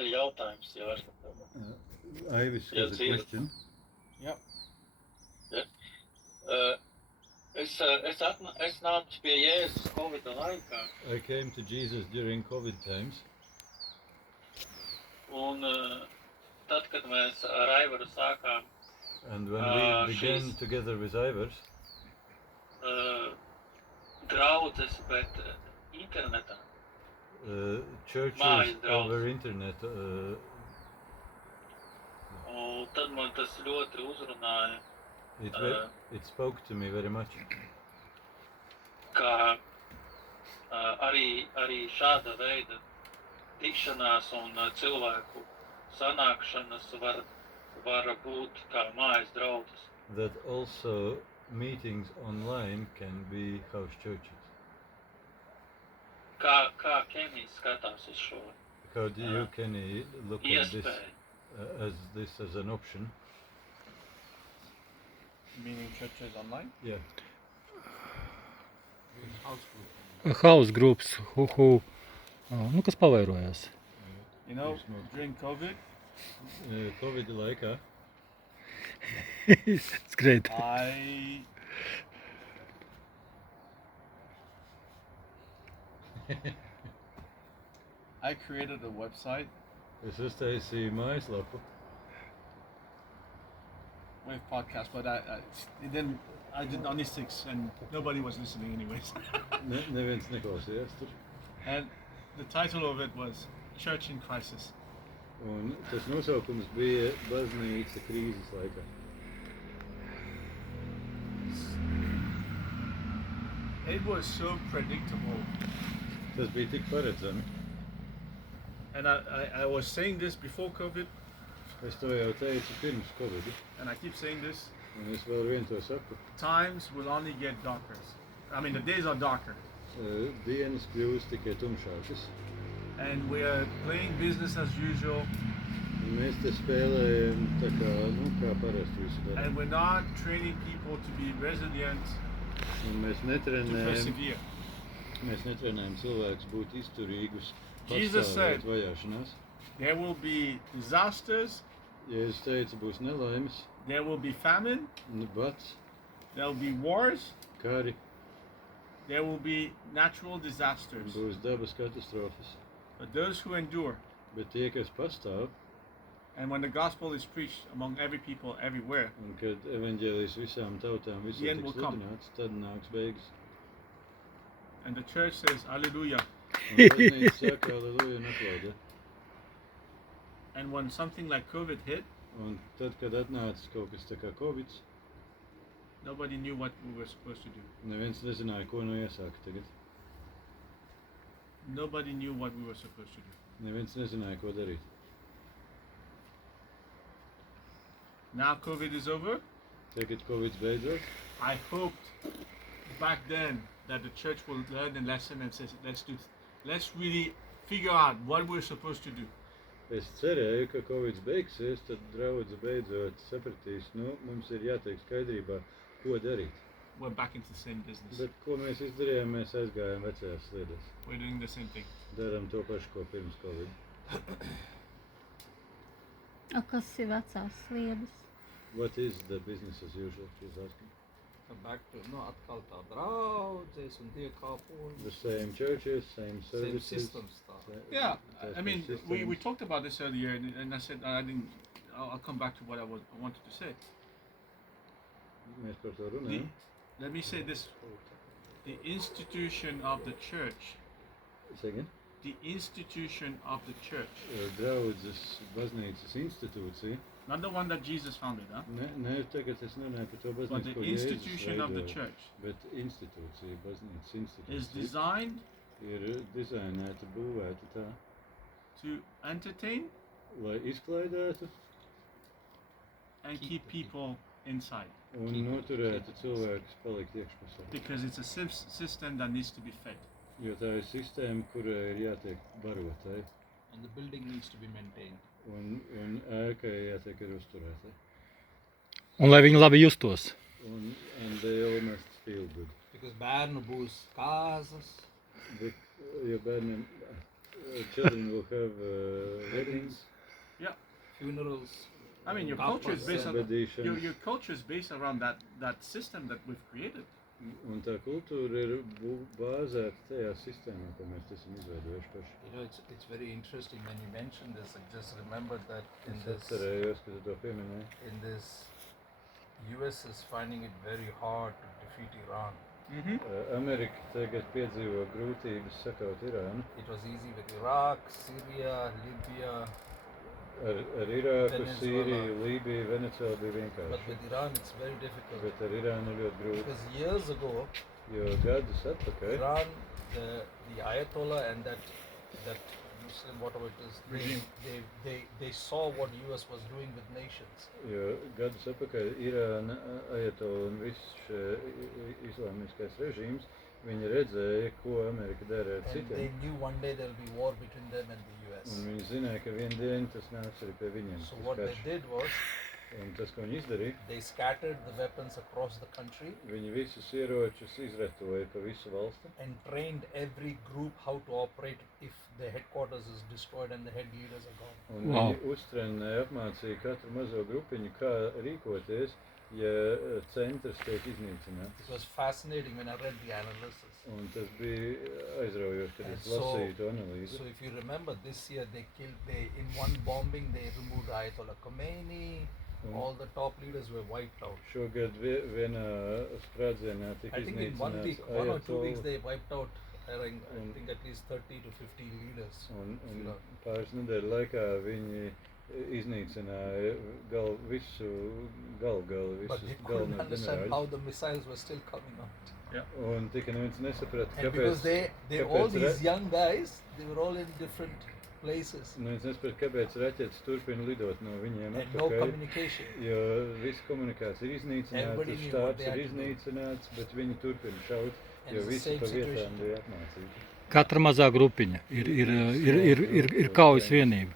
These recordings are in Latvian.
jautājums jau ar Ivis has a question. Yep. Es nācu pie Jēzus Covid laikā, I came to Jesus during COVID times, un tad, kad mēs ar Aivaru sākām and when we began together with Ivers, draudzes, bet internetā, churches Mājas draudzes. over internet, un tad man tas ļoti uzrunāja, it spoke to me very much. ka arī šāda veida tikšanās un cilvēku sanākšanas var būt kā mājas draudzes. That also meetings online can be house churches. Kā Kenijs skatās uz šo How do you, Kenny, look at this iespēju? as an option? Meaning churches online? Yeah. House groups who nu, kas pavairojās. You know, during COVID, Covid laikā It's great. I created a website es uztaisīju mājaslapu with podcast, but I did only 6 and nobody was listening anyways. Neviens neklausījās tur. And the title of it was Church in Crisis. Un tas nosaukums bija Baznīca krīzes laikā. It was so predictable. Tas bija tik paredzami. And I was saying this before COVID, Es to jau teicu pirms Covid, and I keep saying this. un es vēl vien to saku. Times will only get darker. I mean, the days are darker. Dienas kļūst tikai tumšākas. And we are playing business as usual. Un mēs te spēlējam tā kā parasti visu darām. And we're not training people to be resilient, Un mēs to persevere. netrenējam cilvēkus būt izturīgus, Jesus said, pastāvēt vajāšanās. there will be disasters, Jēzus teica, būs nelaimes, there will be famine, bats, there will be wars, kari, there will be natural disasters. būs dabas katastrofas. But those who endure, Bet tie, kas pastāv, and when the gospel is preached among every people everywhere, un kad evaņģēlijs visām tautām visur The end tiks will come. sludināts, tad nāks beigas. and the church says, Hallelujah. Un baznīca saka, aleluja, un aplaudē. And when something like COVID hit, Un tad, kad atnāca kaut kas tā kā Covid, nobody knew what we were supposed to do. neviens nezināja, ko no iesākt tagad. Nobody knew what we were supposed to do. Neviens nezināja, ko darīt. Now COVID is over. Tagad Covid beidzot. I hoped back then that the church will learn the lesson and says, let's really figure out what we're supposed to do. Es cerēju, ka Covid beigsies, tad draudze beidzot sapratīs, mums ir jātiek skaidrībā, ko darīt. We're back into the same business. Bet ko mēs izdarījām, mēs aizgājām vecajās sliedēs. We're doing the same thing. Darām to pašu, ko pirms Covid. Kas ir vecās sliedes? What is the business as usual, she's asking? Back to, atkal tā draudzes un dievkalpojumi. The same churches, same Same services. systems tā. Yeah, That's I mean, the we systems. talked about this earlier, and I said I'll come back to what I wanted to say. Mēs par to runājam. Let me say this: the institution of the church, Again? the institution of the church, Draudzes baznīcas institūcija. not the one that Jesus founded, huh? Ne, tagad es runāju par to But baznīcu, the ko Jēzus institution of the veidoja. church Bet institūcija, baznīcas is institūcija designed ir dizainēta, būvēta tā, to entertain lai izklaidētu and keep people inside, un noturētu cilvēkus palikt iekšpusē. because it's a system that needs to be fed. Jo tā ir sistēma, kurai ir jātiek barotai, And the building needs to be maintained. un ēkai jātiek ir uzturētai. Un lai viņi labi justos. And they all must feel good. Because bērnu būs kāzas, Bet, ja bērniem children will have weddings, Funerals. I mean, your Tapas, culture is based on bedīšanas. your culture is based around that system that we've created. Un tā kultūra ir bāzēta tajā sistēmā, ko mēs esam izveidojuši paši. You know, it's very interesting when you mentioned this. I just remembered that in Es this atcerējos, ka tu to pieminēji. US is finding it very hard to defeat Iran. Amerika tagad piedzīvo grūtības sakaut Irānu. It was easy with Iraq, Syria, Libya, Ar Irāku, Venezuela. Sīriju, Lībiju, Venecuēlu bija but vienkārši. with Iran it's very difficult. Bet ar Irānu ir ļoti grūti. Because years ago, Jo gadus atpakaļ Iran, the Ayatollah and that Muslim, whatever it is, they saw what US was doing with nations. Jo gadus atpakaļ Irāna, Ajatola un viss islāmiskais režīms, viņi redzēja, ko Amerika dara ar And they citiem. knew one day there will be war between them and the US. Un viņi zināja, ka vienu dienu tas nāks arī pie viņiem. So tas what they karš. did was Un tas, ko viņi izdarīja, they scattered the weapons across the country viņi visus ieročus izretoja pa visu valsti. and trained every group how to operate if the headquarters is destroyed and the head leaders are gone. Un Wow. viņi uztrenēja, apmācīja katru mazo grupiņu, kā rīkoties, ja centrs tiek iznīcināts. It was fascinating when I read the analysis. Un tas bija aizraujoši, kad And es lasīju to analīzi. So if you remember, this year they in one bombing they removed Ayatollah Khomeini. All the top leaders were wiped out. Šogad vienā sprādzienā tika I think in 1 week, iznīcināts 1 or 2 weeks, Ajatola they wiped out. I think at least 30 to 50 leaders. un Iran. pāris nedēļu laikā viņi iznīcināja visu galu, But visus they couldn't galvenos understand ģenerāļus. how the missiles were still coming out. Un tika neviens nesaprata, And because kāpēc, they all these young guys, they were all in different places neviens nesaprata, kāpēc raķetes turpina lidot no viņiem and no atpakaļ. communication. Jo visa komunikācija ir iznīcināta, Everybody knew what štābs they ir had to do. iznīcināts, bet viņi turpina šaut, And jo it's the visi same pa vietām situation. bija apmācīti. Katra mazā grupiņa ir kaujas vienība.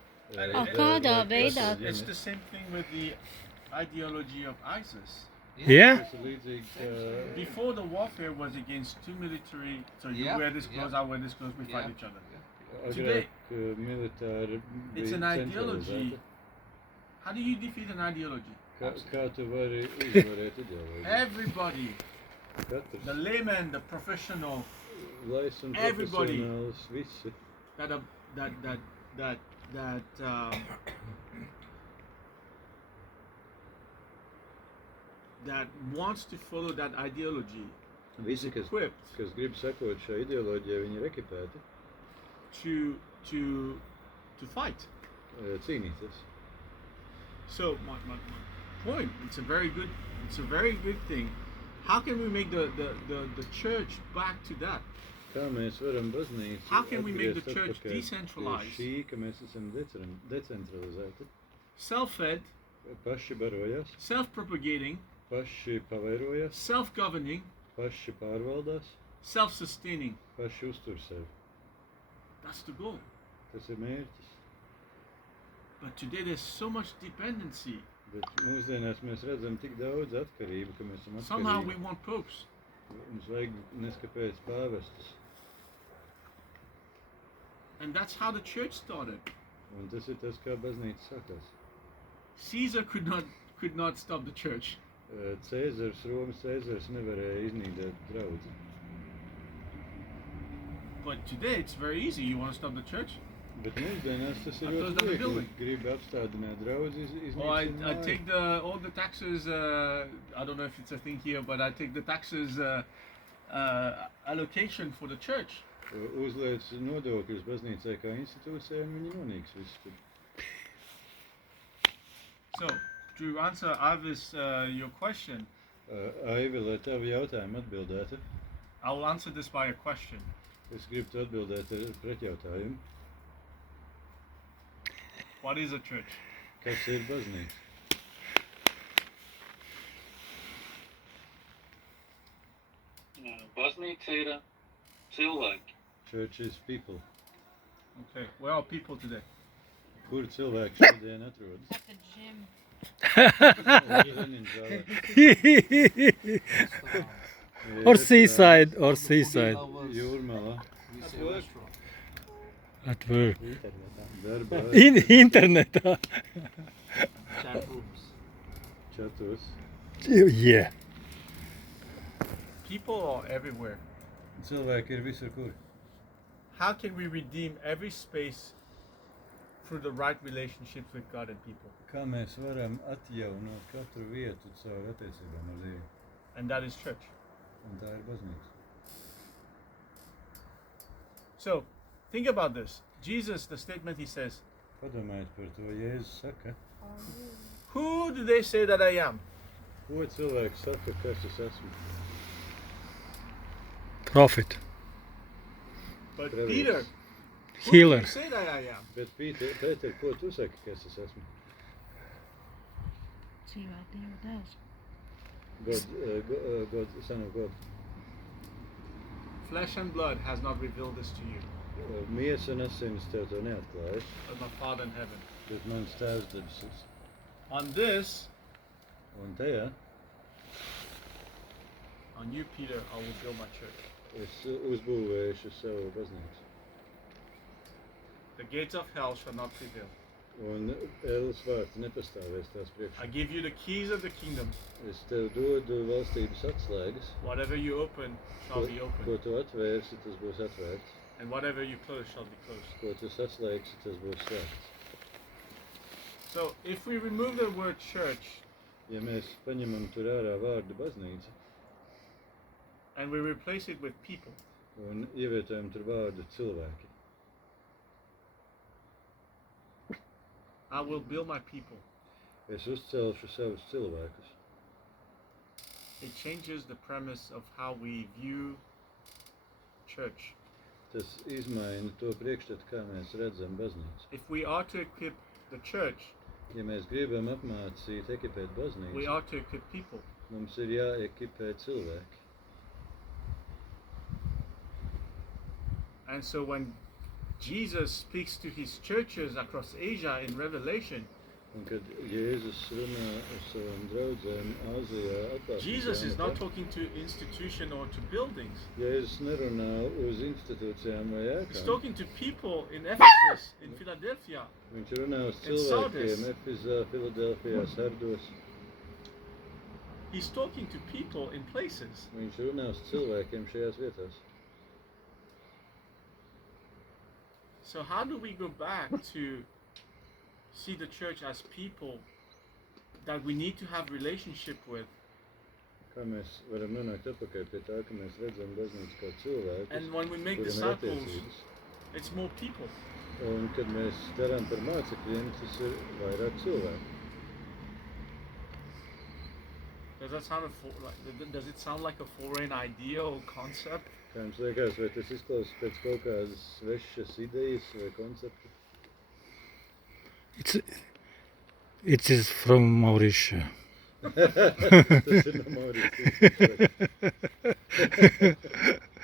kādā veidā? It's the same thing with the ideology of ISIS. Yeah? Tas ir līdzīgs, Before the warfare was against two military, so you Yeah, wear this clothes, yeah. I wear this clothes, we fight Yeah. each other. agrāk militāri It's bija an ideology. centralizēta. How do you defeat an ideology? Kā tu vari uzvarēt ideoloģiju? Everybody, the Katrs, layman, the professional, lais un everybody. profesionāls, visi. that that wants to follow that ideology Visi, kas equipped grib sekot šai ideoloģijai, viņi ir ekipēti to fight. Cīnīties. So my point, it's a very good thing. How can we make the church back to that? Kā mēs varam baznīcu How can we make the atgriezt church atpakaļ pie decentralized? šī, ka mēs esam decentralizēti, Self-fed, paši barojas, self-propagating, paši pavairojas, self-governing, paši pārvaldās, self-sustaining. paši uztur sevi. That's the goal. Tas ir mērķis. But today there's so much dependency. Bet mūsdienās mēs redzam tik daudz atkarību, ka mēs esam Somehow we atkarīgi. want popes. Mums vajag neskapēc pāvestus. And that's how the church started. Un tas ir tas, kā baznīca sākās. Caesar could not stop the church. Cēzars, Romas Cēzars nevarēja iznīdēt draudzi. But today it's very easy. You want to stop the church? Bet mūsdienās tas ir I closed ļoti down the viegli. building. Gribu apstādināt draudzi, Or I iznīcināt. take all the taxes. I don't know if it's a thing here, but I take the taxes allocation for the church. Uzliec nodokļus baznīcai kā institūcijai un viņi nonīks visu. So to answer Avis your question, Aivi, lai tavu jautājumu atbildētu, I will answer this by a question. es gribu tu atbildēt ar pretjautājumu. What is a church? Kas ir baznīca? Baznīca ir cilvēki. Church is people. Okay, where are people today? Kur cilvēki šodien atrodas? At the gym. Treniņu zālē. Or seaside, or seaside. Jūrmalā. We say restaurant. At work. Darbā, Internetā. Chat rooms. čatos. Yeah. People are everywhere. Cilvēki ir visur, kur. How can we redeem every space through the right relationships with God and people? Kā mēs varam atjaunot katru vietu caur attiecībām ar Dievu? And that is church. Un tā ir baznīca. So, think about this. Jesus, the statement he says, Padomājiet par to, Jēzus saka, who do they say that I am? ko cilvēki saka, kas es esmu? Prophet. But Pravies. Peter, who Healer. do you say that I am? Bet Pēter, ko tu saki, kas es esmu? Dzīvā Dieva dēls. God, son of God. Flesh and blood has not revealed this to you, Miesa un asins tev to neatklājas, but my Father in heaven. bet mans tēvs debesis. On this, Un tajā on you, Peter, I will build my church. es uzbūvēšu savu baznīcu. The gates of hell shall not prevail. Un Ēlas vārds nepastāvēs tās I priekšā. give you the keys of the kingdom. Es tev dodu valstības atslēgas, Whatever you open shall be ko opened, tu atvērsi, tas būs atvērts. and whatever you close shall be closed. Ko tu saslēgsi, tas būs slēgts. So, if we remove the word church Ja mēs paņemam tur ārā vārdu baznīca and we replace it with people, un ievietojam tur vārdu cilvēki, I will build my people. es uzcelšu savus cilvēkus. It changes the premise of how we view church. Tas izmaina to priekšstatu, kā mēs redzam baznīcu. If we are to equip the church, Ja mēs gribam apmācīt, ekipēt we baznīcu, are to equip people. mums ir jāekipē cilvēki. And so when Jesus speaks to his churches across Asia in Revelation, Un kad Jēzus runā ar savām draudzēm Āzijā atklāsmes Jesus is not grāmatā, talking to institution or to buildings. Jēzus nerunā uz institūcijām vai He's ēkām. talking to people in Ephesus, in Philadelphia. Viņš runā uz In Sardis. cilvēkiem Efizā, Filadelfijā, Sardos. He's talking to people in places. Viņš runā uz cilvēkiem šajās vietās. So how do we go back to see the church as people that we need to have relationship with? Kā mēs varam nonākt atpakaļ pie tā, ka mēs redzam baznīcu kā cilvēkus, And when we make kuriem ir disciples, attiecības. it's more people. Un kad mēs darām par mācekļiem, tas ir vairāk cilvēku. Does it sound like a foreign idea or concept? Kā jums liekas, vai tas izklausās pēc kaut kādas svešas idejas vai koncepta? It is from Mauritius. Tas ir no Maurīcijas.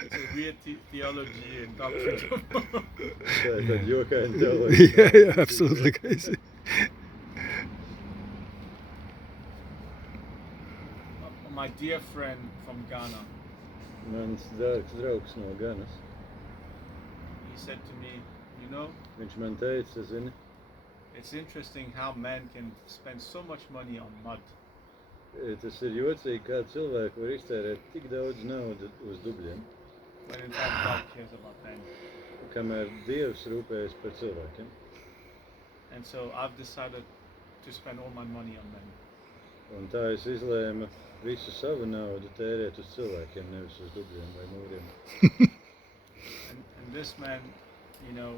It's a weird theology and doctrine. Tā ir tāda jokaina teoloģija. Yeah, absolutely crazy. My dear friend from Ghana, Mans dārgs draugs no Ganas, he said to me, you know, viņš man teica, zini, it's interesting how men can spend so much money on mud. tas ir jocīgi, kā cilvēki var iztērēt tik daudz naudu uz dubļiem, When in fact God cares about men. kamēr Dievs rūpējas par cilvēkiem. And so I've decided to spend all my money on men. Un tā es izlēmu visu savu naudu tērēt uz cilvēkiem, nevis uz dubļiem vai mūriem. And this man, you know,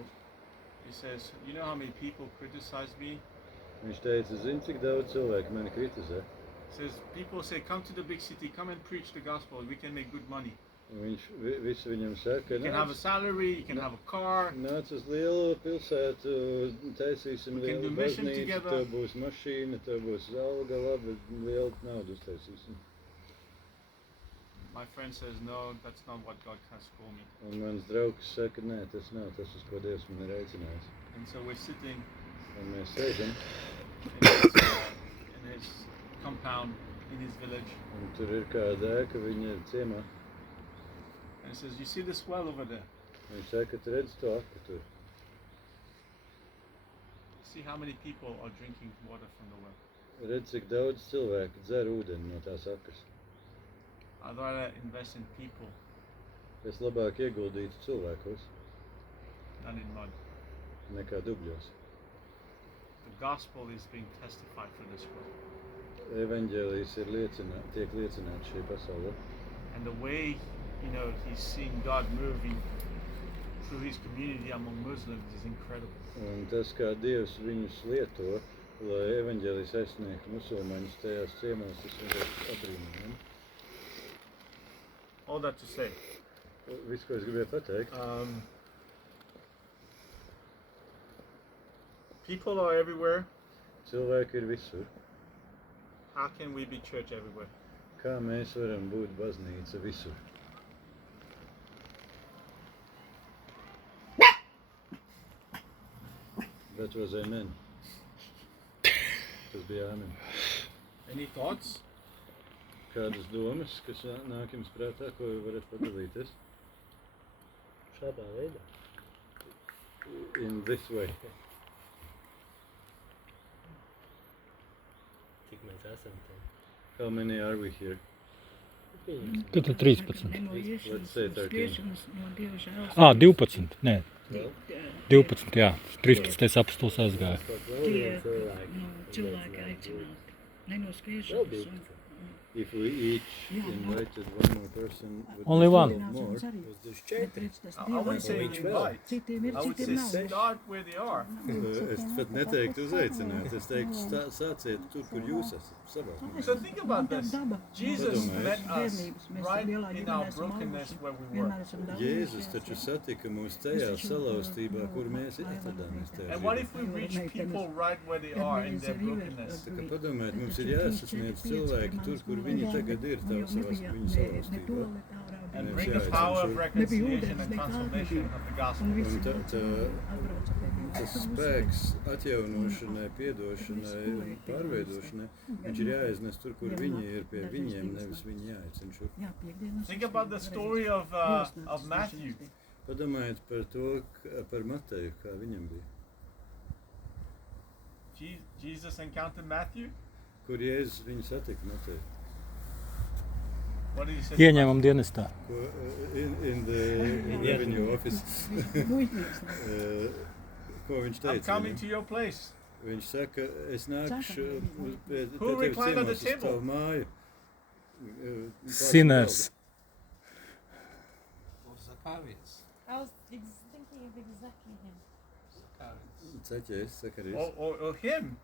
he says, you know how many people criticize me? Viņš teica, zini, cik daudz cilvēku mani kritizē. He says, people say, come to the big city, come and preach the gospel, we can make good money. Un viņš visu viņam saka, You can have a salary, you can have a car, nāc uz lielu pilsētu, taisīsim We can lielu do mission baznīcu, together. tev būs mašīna, tev būs alga, labi, lielu naudu uztaisīsim. My friend says, no, that's not what God has called me. Un mans draugs saka, nē, tas nav tas, uz ko Dievs man ir aicinājis. And so we're sitting Un mēs sēžam, in his compound, in his village. un tur ir kāda ēka viņa ciemā. And he says, you see this well over there? Viņš saka, tu redz to aku tur. See how many people are drinking water from the well. Redz, cik daudz cilvēku dzer ūdeni no tās akas. I'd rather invest in people Es labāk ieguldītu cilvēkos than in mud. nekā dubļos. The gospel is being testified for this world. Evaņģēlijs ir tiek liecināts šī pasaulē. And the way, he's seeing God moving through his community among Muslims is incredible. Un tas, kā Dievs viņus lieto, lai evaņģēlijs aizsniegtu musulmaņus tajās ciemās, tas vienkārši apbrīnojami. All that to say, Viss, ko es gribēju pateikt, people are everywhere. cilvēki ir visur. How can we be church everywhere? Kā mēs varam būt baznīca visur? That was amen. Tas bija amen. Any thoughts? Kādas domas, kas nāk jums prātā, ko varat padalīties? Šādā veidā. In this way. Cik mēs esam te? How many are we here? Tad ir 13. Let's say 13. 12. Nē, Vēl? 12, jā. 13. apostols aizgāja. Vēl viens cilvēks. Cilvēki aicināti. Vēl Nenoskriešanas. bija. If we each invited one more person, would Only be one. 12 more. Uz 24. I wouldn't say Viņš vēl. invite. Citiem ir, I would say citiem nav. start where they are. Es pat neteiktu uzaicināt, es teiktu sāciet tur, kur jūs esat, savā. So think about this. Jesus Padomājiet. met us right in our brokenness where we were. Jēzus taču satika mūs tajā salauztībā, kur mēs atradāmies tajā And what brīdī. if we reach people right where they are in their brokenness? Tā kā padomājiet, mums ir jāsasniedz cilvēki tur, kur viņi tagad ir, viņu salauztībā. And Nevis bring the power of jāaicina reconciliation and consolation of the gospel. Un tas spēks atjaunošanai, piedošanai un pārveidošanai, viņš ir jāiznes tur, kur viņi ir pie viņiem, nevis viņi jāaicina šur. Think about the story of Matthew. Padomājiet par to, par Mateju, kā viņam bija. Jesus encountered Matthew. Kur Jēzus viņu satika, Mateju? What did he say? Ieņēmam dienestā. Ko, in the revenue office. Ko viņš I'm teica? coming to your place. Viņš saka, es nākšu pie Who tevis reclined at the ciemos uz table? tavu māju. Sinners. Zacchaeus. I was thinking of exactly him. Ceķējs, Sakarīs. Or him.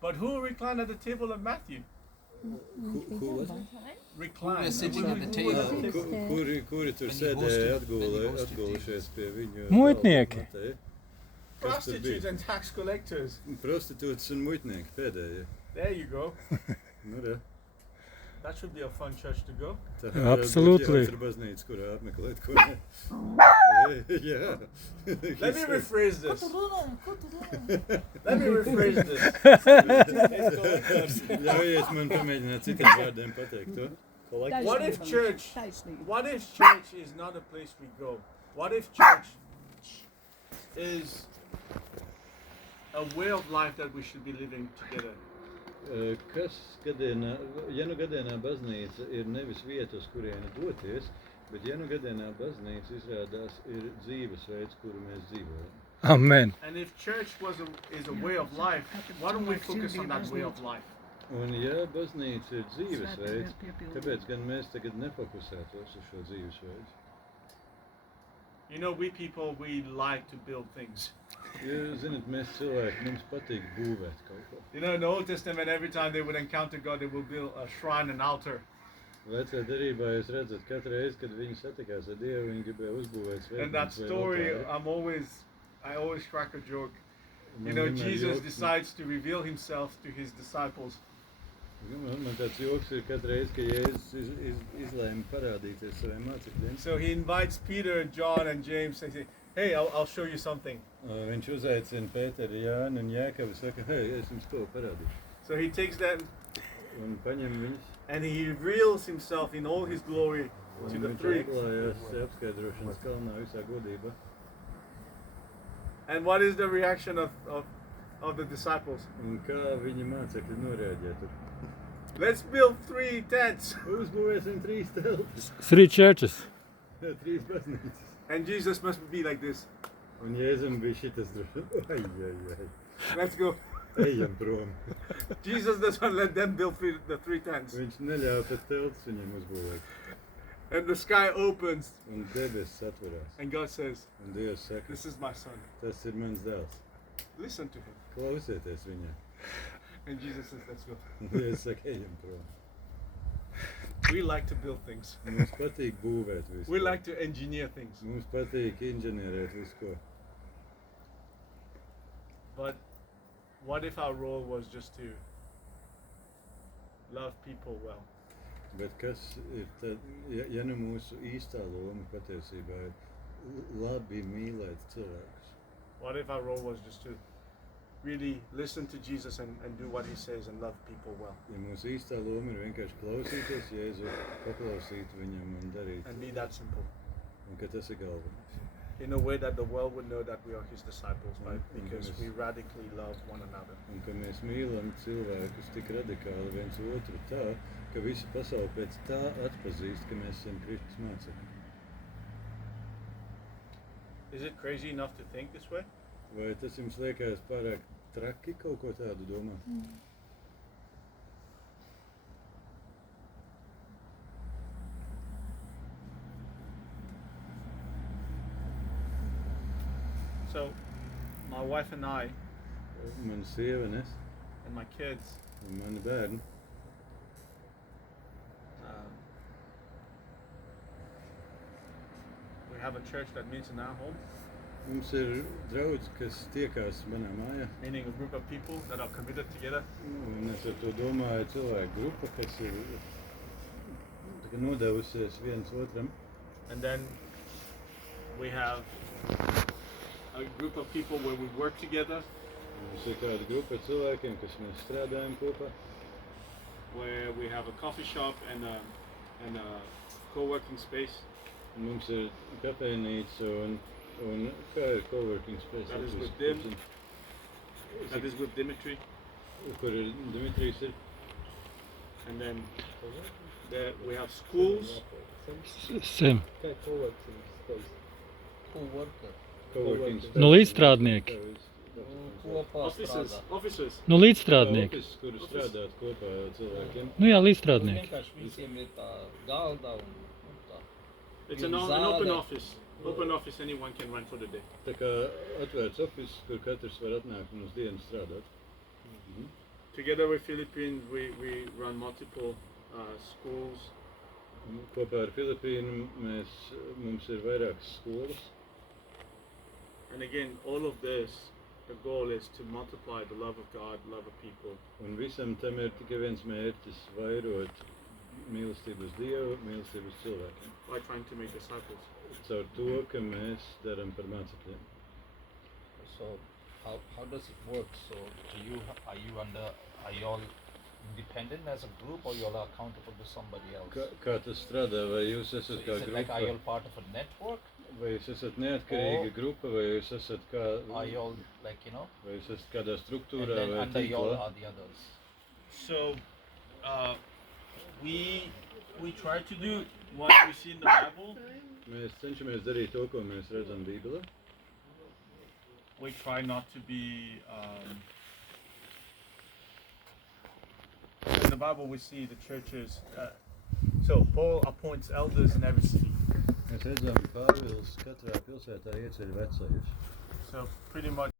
But who reclined at the table of Matthew? Who was it? Reclined. Who was sitting at the table? Kuri tur When he sēdēja hosted- when he hosted atgulušies pie viņu Muitnieki. galda, Mateja? Kas tur Prostitutes bija? and tax collectors. Prostitūtas un muitnieki pēdējie. There you go. Nu, re. That should be a fun church to go. Tā varētu būt Absolutely. jautra baznīca, kurā apmeklēt, ko ne. Jā. Let me rephrase this. Let me rephrase this. Ļaujiet man pamēģināt citiem vārdiem pateikt to. What if church is not a place we go? What if church is a way of life that we should be living together? Kas gadienā, ja nu gadienā baznīca ir nevis vieta, uz kurieni doties, bet ja nu gadienā baznīca izrādās ir dzīvesveids, kuru mēs dzīvojam. Amen. And if church is a way of life, why don't we focus on that way of life? Un ja baznīca ir dzīvesveids, kāpēc gan mēs tagad nefokusētos uz šo dzīvesveidu? You know, we people, we like to build things. Ja, zinat, mēs cilvēki, mums patīk būvēt kaut ko. You know, in the Old Testament, every time they would encounter God, they would build a shrine, an altar. Vecajā derībā jūs redzat, katru reizi, kad viņi satikās ar Dievu, viņi gribēja uzbūvēt svētnīcu. And that vai story, altāri. I always crack a joke. You Man know, vienmēr Jesus joks- decides to reveal himself to his disciples. Man tāds joks ir katru reizi, ka Jēzus izlēma parādīties saviem mācekļiem. So he invites Peter, John, and James and says, hey, I'll show you something. Viņš uzaicina Pēteru, Jānu un Jēkabu, saka, hei, es jums to parādīšu. So he takes them Un paņem viņus, and he reveals himself in all his glory to un the viņš three. atklājās apskaidrošanas kalnā visā godībā. And what is the reaction of of the disciples? Un kā viņa mācekļi norēģē tur? Let's build 3 tents. Uzbūvēsim 3 teltis, 3 churches. 3 baznīcas. And Jesus must be like this. Un Jēzum bija šitas droši. Ai. Let's go. Ejam prom. Jesus doesn't let them build the 3 tents. Viņš neļāva pat teltis viņiem uzbūvēt. And the sky opens Un debesis atverās. and God says, Un Dievs saka, this is my son. tas ir mans dēls. Listen to him. Klausieties viņam. And Jesus says, let's go. Un Dievs saka, ejam prom. We like to build things. Mums patīk būvēt visu. We like to engineer things. Mums patīk inženierēt visu ko. But what if our role was just to love people well? Bet kas ir tad, ja nu mūsu īstā loma patiesībā ir labi mīlēt cilvēkus? What if our role was just to really listen to Jesus and do what he says and love people well? Ja mūsu īstā loma ir vienkārši klausīties Jēzu, paklausīt viņam un darīt, And be that simple. un ka tas ir galvenais. In a way that the world would know that we are his disciples, right? Because we radically love one another. Un ka mēs mīlam cilvēkus tik radikāli viens otru tā, ka visa pasaule pēc tā atpazīst, ka mēs esam Kristus mācekļi. Is it crazy enough to think this way? Vai tas jums liekas pārāk traki kaut ko tādu domāt? So, my wife and I Mana sieva un es, and my kids, un mani bērni, we have a church that meets in our home, mums ir draudz, kas tiekās manā mājā. meaning a group of people that are committed together. Un es ar to domāju cilvēku grupa, kas ir tā kā nodevusies viens otram. And then we have a group of people where we work together, Mums ir kāda grupa ar cilvēkiem, kas mēs strādājam kopā. where we have a coffee shop and a co-working space. Un mums ir kafejnīca un kā ir coworking space? That is with Latvijas- them. That is with Dimitri. Kur ir Dimitrijs ir? And then there we have schools. Sam. Kā coworking space? Co-worker. Coworking space. Nu, līdzstrādnieki. Kopā Offices. strādā. Offices. Nu, līdzstrādnieki. Office, kur strādāt kopā ar cilvēkiem. Nu jā, Tur līdzstrādnieki. vienkārši visiem ir tā galda un tā. It's an open office. Open office anyone can run for the day. Tā kā atvērts office, kur katrs var atnākt un uz dienu strādāt. Together with Philippines, we run multiple schools. Kopā ar Filipīnu mums ir vairākas skolas. And again, all of this, the goal is to multiply the love of God, love of people. Un visam tam ir tikai viens mērķis - vairot mīlestību uz Dievu, mīlestību uz cilvēkiem. By trying to make disciples. Caur to, ka mēs darām par mācekļiem. So how does it work? So are you all independent as a group or you all are accountable to somebody else? Kā tas strādā? Vai jūs So esat is kā it like are you all grupa? part of a network? Vai jūs esat neatkarīga grupa? Vai jūs esat Are you kā... all like, you know? Vai jūs esat kādā And struktūrā then vai under you all tīklā? are the others. So, we try to do what we see in the Bible. Mēs cenšamies darīt to, ko mēs redzam Bībelē. We try not to be. In the Bible, we see the churches. So Paul appoints elders in every city. Mēs redzam, Pāvils katrā pilsētā ieceļ vecajus. So pretty much.